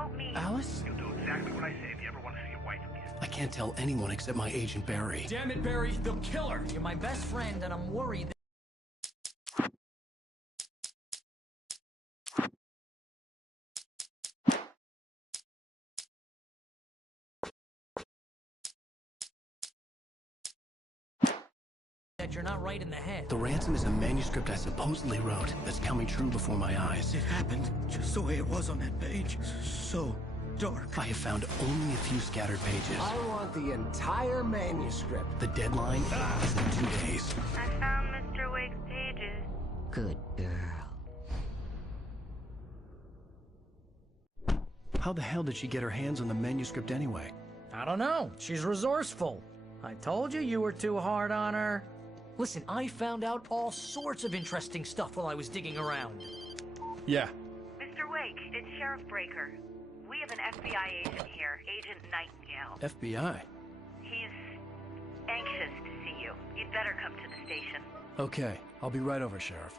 help me. Alice? You'll do exactly what I say if you ever want to see your wife again. I can't tell anyone except my agent Barry. Damn it, Barry, they'll kill her. You're my best friend, and I'm worried that you're not right in the head. The ransom is a manuscript I supposedly wrote that's coming true before my eyes. It happened just the way it was on that page. So dark. I have found only a few scattered pages. I want the entire manuscript. The deadline is in 2 days. I found Mr. Wake's pages. Good girl. How the hell did she get her hands on the manuscript anyway? I don't know. She's resourceful. I told you were too hard on her. Listen, I found out all sorts of interesting stuff while I was digging around. Yeah. Mr. Wake, it's Sheriff Breaker. We have an FBI agent here, Agent Nightingale. FBI? He's anxious to see you. You'd better come to the station. Okay, I'll be right over, Sheriff.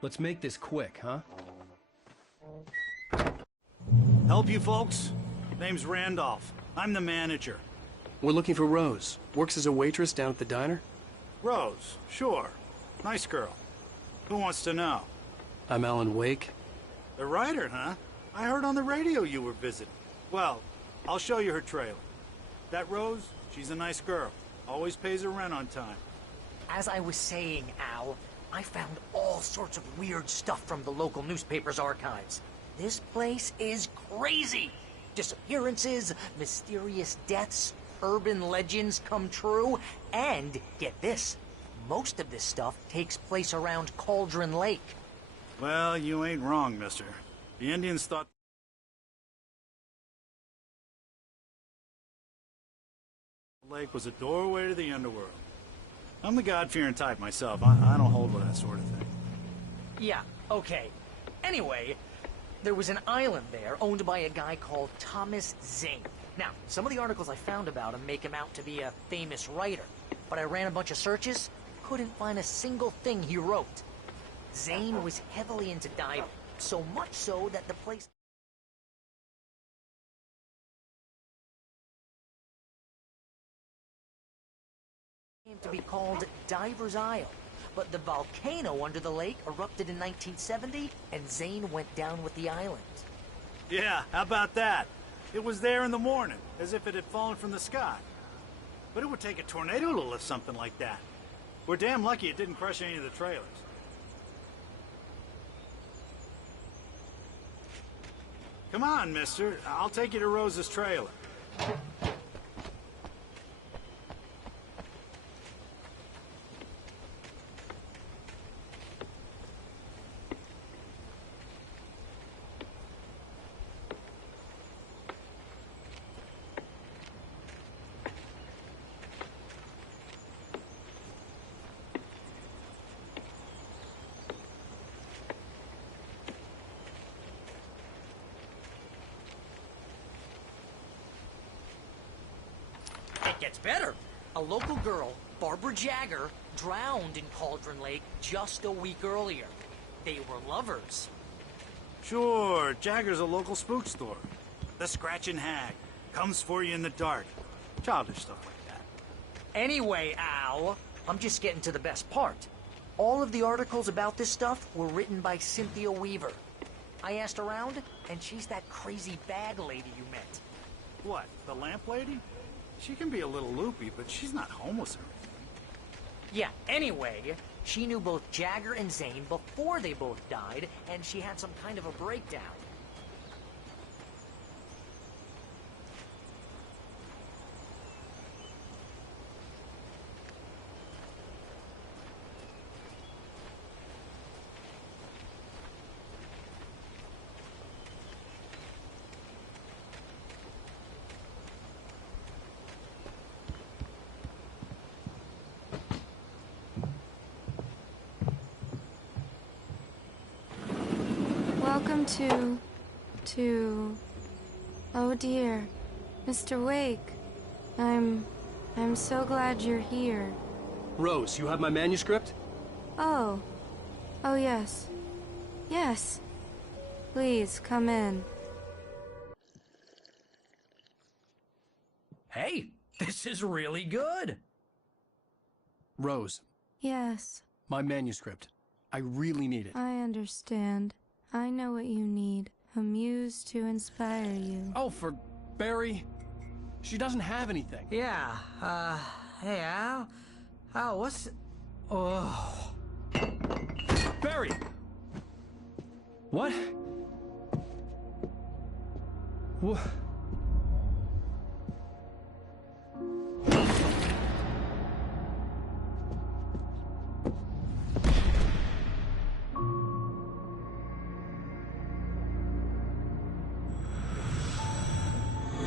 Let's make this quick, huh? Help you folks? Name's Randolph. I'm the manager. We're looking for Rose. Works as a waitress down at the diner? Rose, sure. Nice girl. Who wants to know? I'm Alan Wake. The writer, huh? I heard on the radio you were visiting. Well, I'll show you her trailer. That Rose, she's a nice girl. Always pays her rent on time. As I was saying, Al, I found all sorts of weird stuff from the local newspaper's archives. This place is crazy. Disappearances, mysterious deaths, urban legends come true, and get this, most of this stuff takes place around Cauldron Lake. Well, you ain't wrong, mister. The Indians thought the lake was a doorway to the underworld. I'm the God-fearing type myself. I don't hold with that sort of thing. Yeah, okay. Anyway, there was an island there owned by a guy called Thomas Zane. Now, some of the articles I found about him make him out to be a famous writer, but I ran a bunch of searches, couldn't find a single thing he wrote. Zane was heavily into diving, so much so that the place came to be called Diver's Isle. But the volcano under the lake erupted in 1970, and Zane went down with the island. Yeah, how about that? It was there in the morning, as if it had fallen from the sky. But it would take a tornado to lift something like that. We're damn lucky it didn't crush any of the trailers. Come on, mister. I'll take you to Rose's trailer. It gets better. A local girl, Barbara Jagger, drowned in Cauldron Lake just a week earlier. They were lovers. Sure, Jagger's a local spook store. The Scratching Hag. Comes for you in the dark. Childish stuff like that. Anyway, Al, I'm just getting to the best part. All of the articles about this stuff were written by Cynthia Weaver. I asked around, and she's that crazy bag lady you met. What, the lamp lady? She can be a little loopy, but she's not homeless or anything. Yeah, anyway, she knew both Jagger and Zane before they both died, and she had some kind of a breakdown. Welcome to... Oh dear, Mr. Wake. I'm so glad you're here. Rose, you have my manuscript? Oh. Oh yes. Yes. Please, come in. Hey, this is really good. Rose, Yes, my manuscript. I really need it. I understand. I know what you need. A muse to inspire you. Oh, for Barry? She doesn't have anything. Yeah, hey, Al? Al, what's... Oh... Barry! What? What?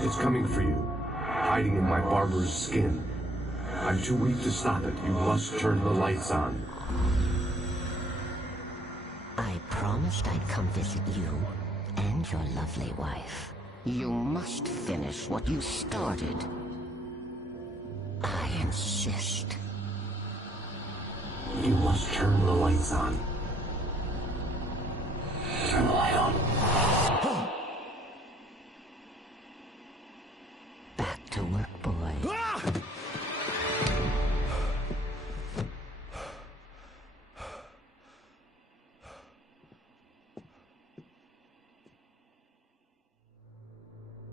It's coming for you, hiding in my barber's skin. I'm too weak to stop it. You must turn the lights on. I promised I'd come visit you and your lovely wife. You must finish what you started. I insist. You must turn the lights on. Turn the light on. Back to work, boy.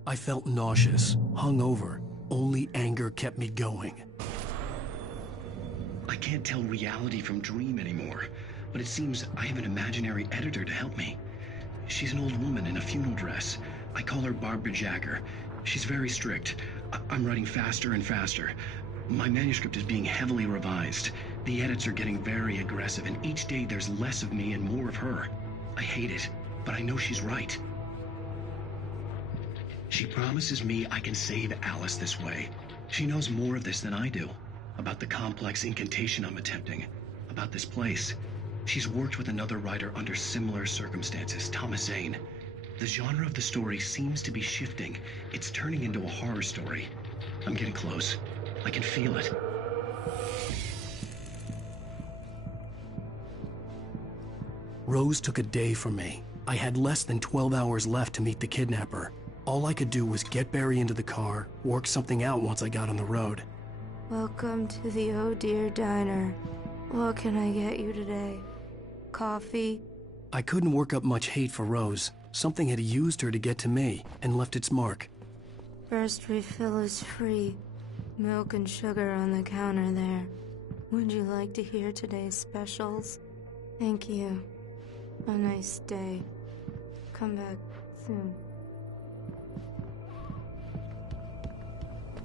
I felt nauseous, hungover. Only anger kept me going. I can't tell reality from dream anymore, but it seems I have an imaginary editor to help me. She's an old woman in a funeral dress. I call her Barbara Jagger. She's very strict. I'm writing faster and faster. My manuscript is being heavily revised. The edits are getting very aggressive, and each day there's less of me and more of her. I hate it, but I know she's right. She promises me I can save Alice this way. She knows more of this than I do. About the complex incantation I'm attempting. About this place. She's worked with another writer under similar circumstances, Thomas Zane. The genre of the story seems to be shifting. It's turning into a horror story. I'm getting close. I can feel it. Rose took a day from me. I had less than 12 hours left to meet the kidnapper. All I could do was get Barry into the car, work something out once I got on the road. Welcome to the Oh Dear Diner. What can I get you today? Coffee? I couldn't work up much hate for Rose. Something had used her to get to me and left its mark. First refill is free. Milk and sugar on the counter there. Would you like to hear today's specials? Thank you. A nice day. Come back soon.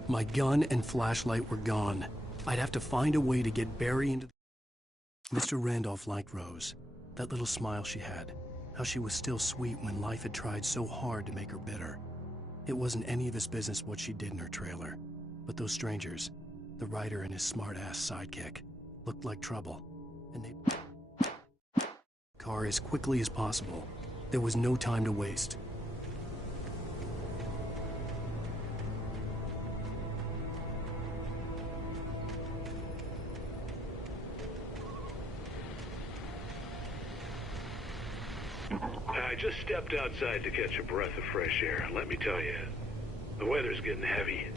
My gun and flashlight were gone. I'd have to find a way to get Barry into the... Mr. Randolph liked Rose. That little smile she had. How she was still sweet when life had tried so hard to make her bitter. It wasn't any of his business what she did in her trailer. But those strangers, the writer and his smart-ass sidekick, looked like trouble. And they... car as quickly as possible. There was no time to waste. I just stepped outside to catch a breath of fresh air. Let me tell you, the weather's getting heavy.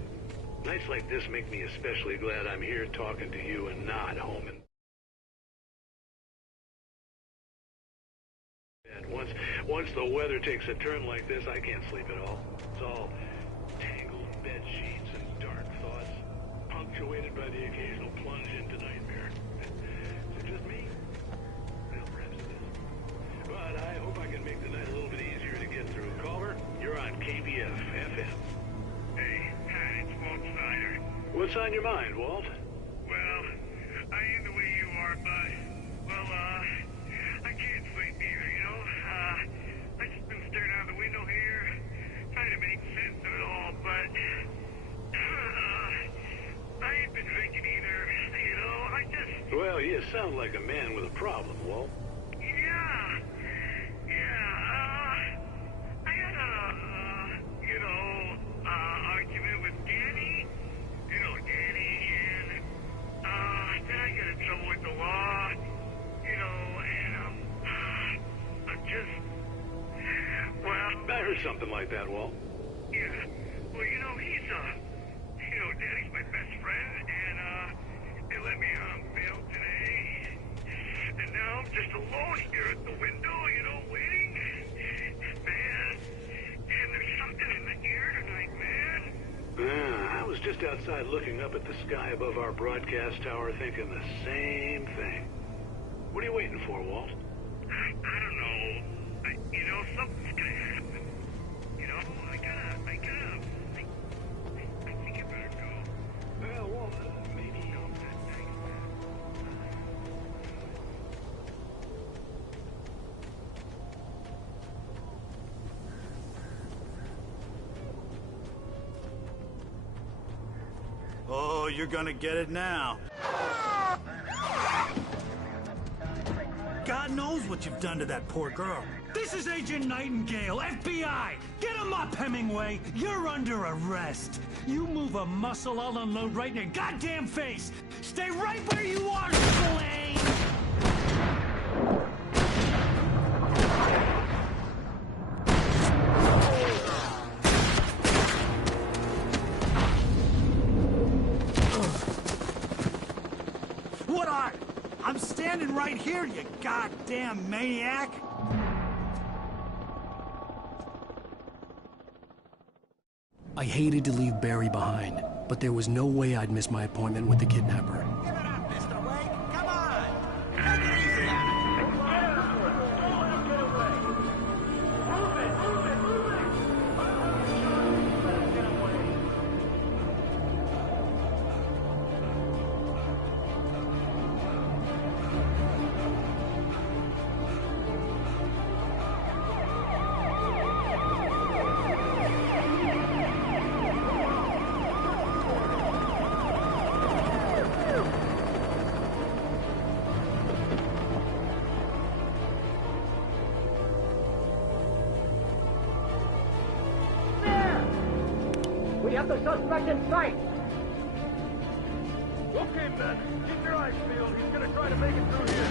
Nights like this make me especially glad I'm here talking to you and not home in... Once the weather takes a turn like this, I can't sleep at all. It's all tangled bed sheets and dark thoughts, punctuated by the occasional plunge into nightmare. Is it just me? Well, perhaps it is. But I hope I can make the night a little bit easier to get through. Caller, you're on KBF FM. Hey, it's Walt Snyder. What's on your mind, Walt? Well, I ain't the way you are, bud. Well, I can't sleep either, you know? I just been staring out the window here, trying to make sense of it all, but... I ain't been drinking either, you know? I just... Well, you sound like a man with a problem, Walt. I had argument with Danny. You know, Danny, and, then I got in trouble with the law, you know, and, I'm just, well... I heard something like that, Walt. Yeah, well, you know, he's I'm just alone here at the window, you know, waiting. Man, there's something in the air tonight, man. I was just outside looking up at the sky above our broadcast tower thinking the same thing. What are you waiting for, Walt? I don't know. You know, something's gonna happen. You know, I think you better go. Well, Walt, maybe... No, thanks, man. Oh, you're gonna get it now. God knows what you've done to that poor girl. This is Agent Nightingale, FBI! Get him up, Hemingway! You're under arrest! You move a muscle, I'll unload right in your goddamn face! Stay right where you are, Slane! What are? I'm standing right here, you goddamn maniac! I hated to leave Barry behind, but there was no way I'd miss my appointment with the kidnapper. Give it up, Mr. Wake. Come on. Take it easy. We have the suspect in sight! Okay, men. Keep your eyes peeled. He's gonna try to make it through here.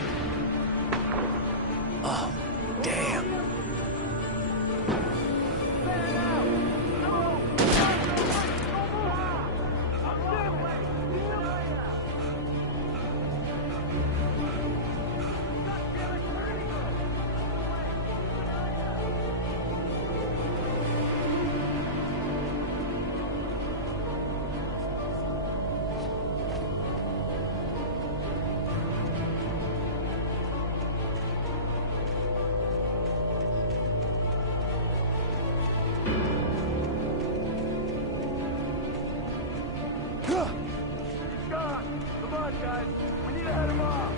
Oh, damn. Come on, guys. We need to head him off.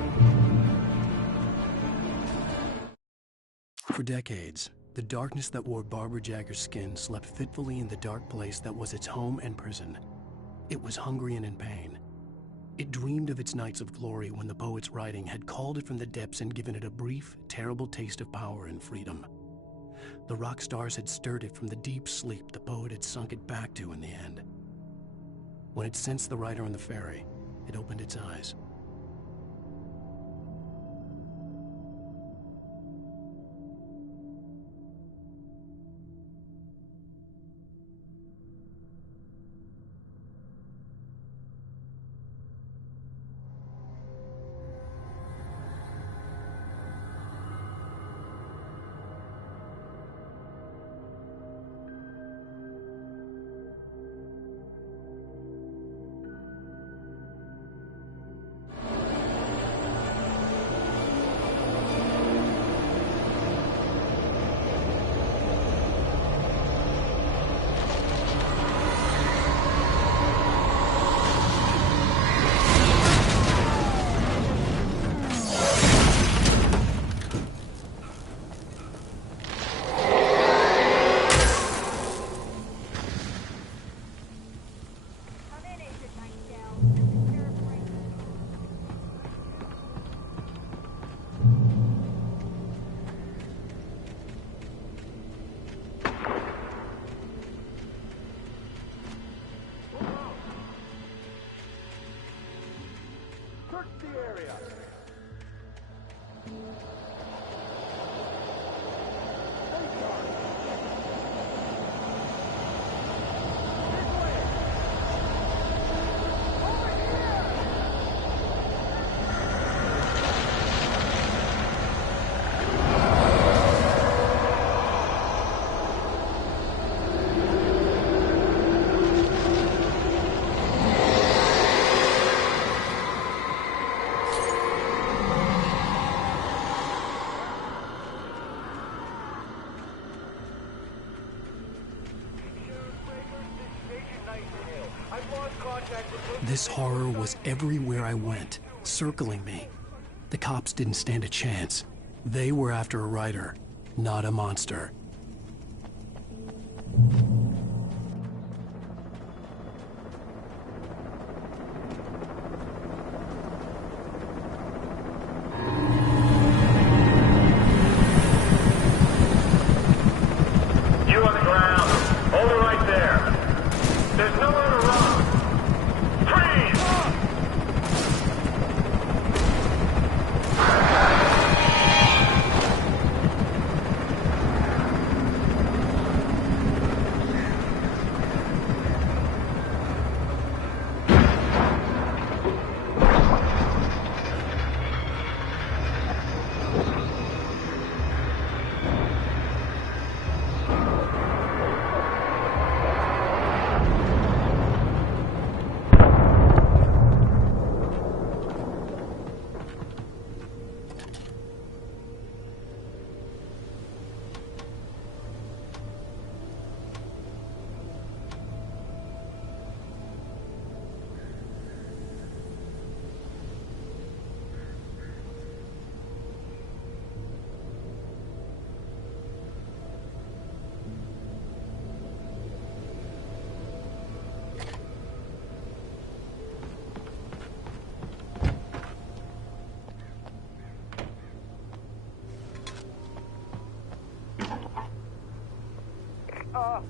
For decades, the darkness that wore Barbara Jagger's skin slept fitfully in the dark place that was its home and prison. It was hungry and in pain. It dreamed of its nights of glory when the poet's writing had called it from the depths and given it a brief, terrible taste of power and freedom. The rock stars had stirred it from the deep sleep the poet had sunk it back to in the end. When it sensed the writer on the ferry, it opened its eyes. This horror was everywhere I went, circling me. The cops didn't stand a chance. They were after a writer, not a monster. You on the ground. Hold it right there. There's nowhere to run. Freeze!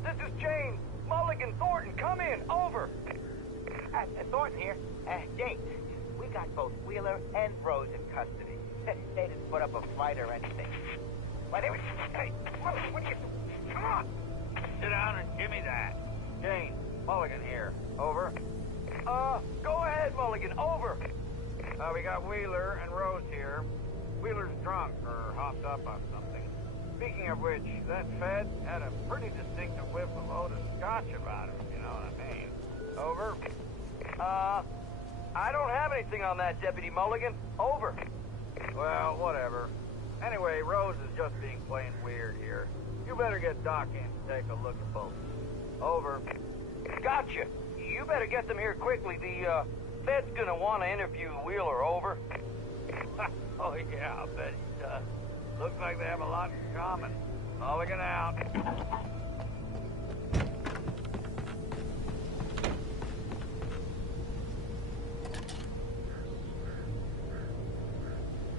This is James. Mulligan, Thornton, come in. Over. Thornton here. James, we got both Wheeler and Rose in custody. They didn't put up a fight or anything. Why, they were... Hey, Mulligan, what you... Come on! Sit down and give me that. James, Mulligan here. Over. Go ahead, Mulligan. Over. We got Wheeler and Rose here. Wheeler's drunk or hopped up on something. Speaking of which, that Fed had a pretty distinctive whiff of load of scotch about him, you know what I mean. Over. I don't have anything on that, Deputy Mulligan. Over. Well, whatever. Anyway, Rose is just being plain weird here. You better get Doc in to take a look at both. Over. Gotcha. You better get them here quickly. The, Fed's gonna want to interview Wheeler. Over. Oh, yeah, I'll bet he does. Looks like they have a lot in common. Mulligan out.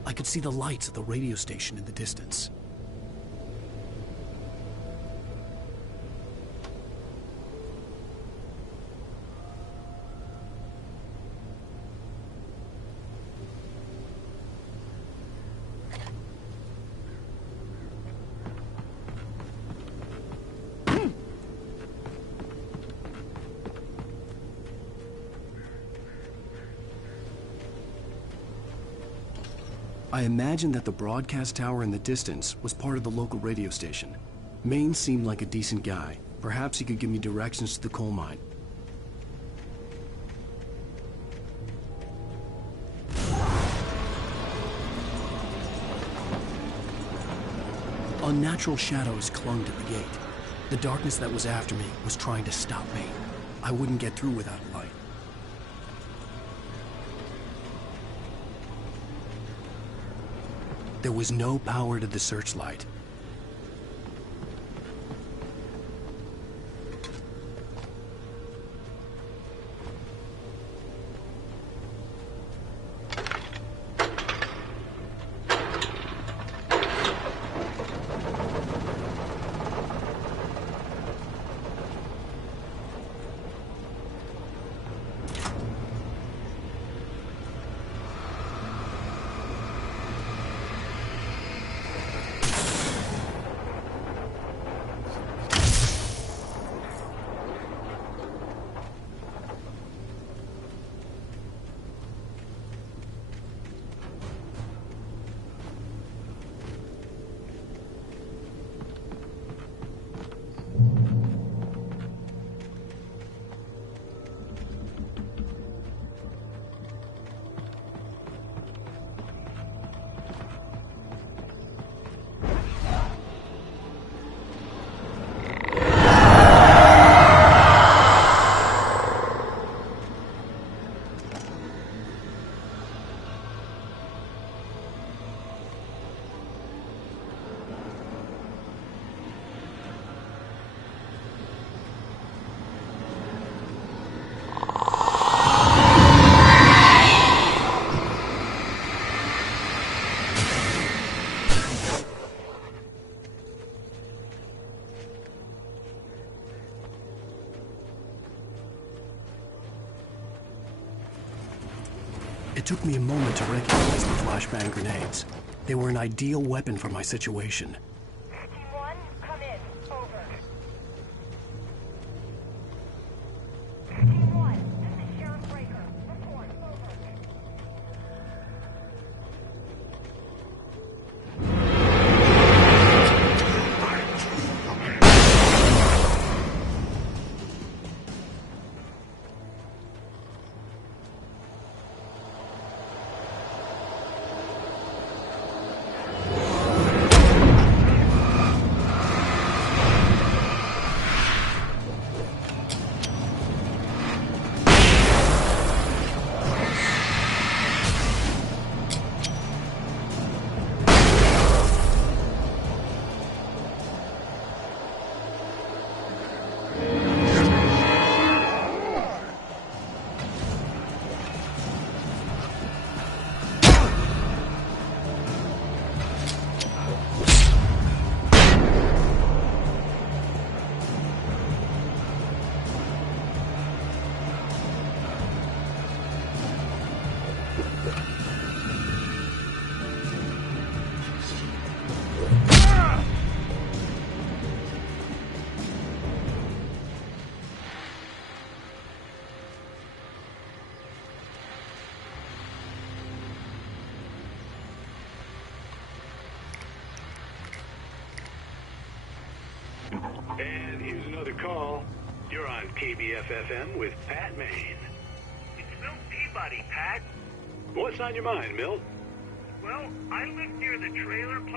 I could see the lights of the radio station in the distance. I imagined that the broadcast tower in the distance was part of the local radio station. Maine seemed like a decent guy. Perhaps he could give me directions to the coal mine. Unnatural shadows clung to the gate. The darkness that was after me was trying to stop me. I wouldn't get through without a light. There was no power to the searchlight. It took me a moment to recognize the flashbang grenades. They were an ideal weapon for my situation. Team 1, come in. Over. Team 1, this is Sheriff Breaker. Report. Over. And here's another call. You're on KBFFM with Pat Maine. It's Milt Peabody, Pat. What's on your mind, Milt? Well, I live near the trailer park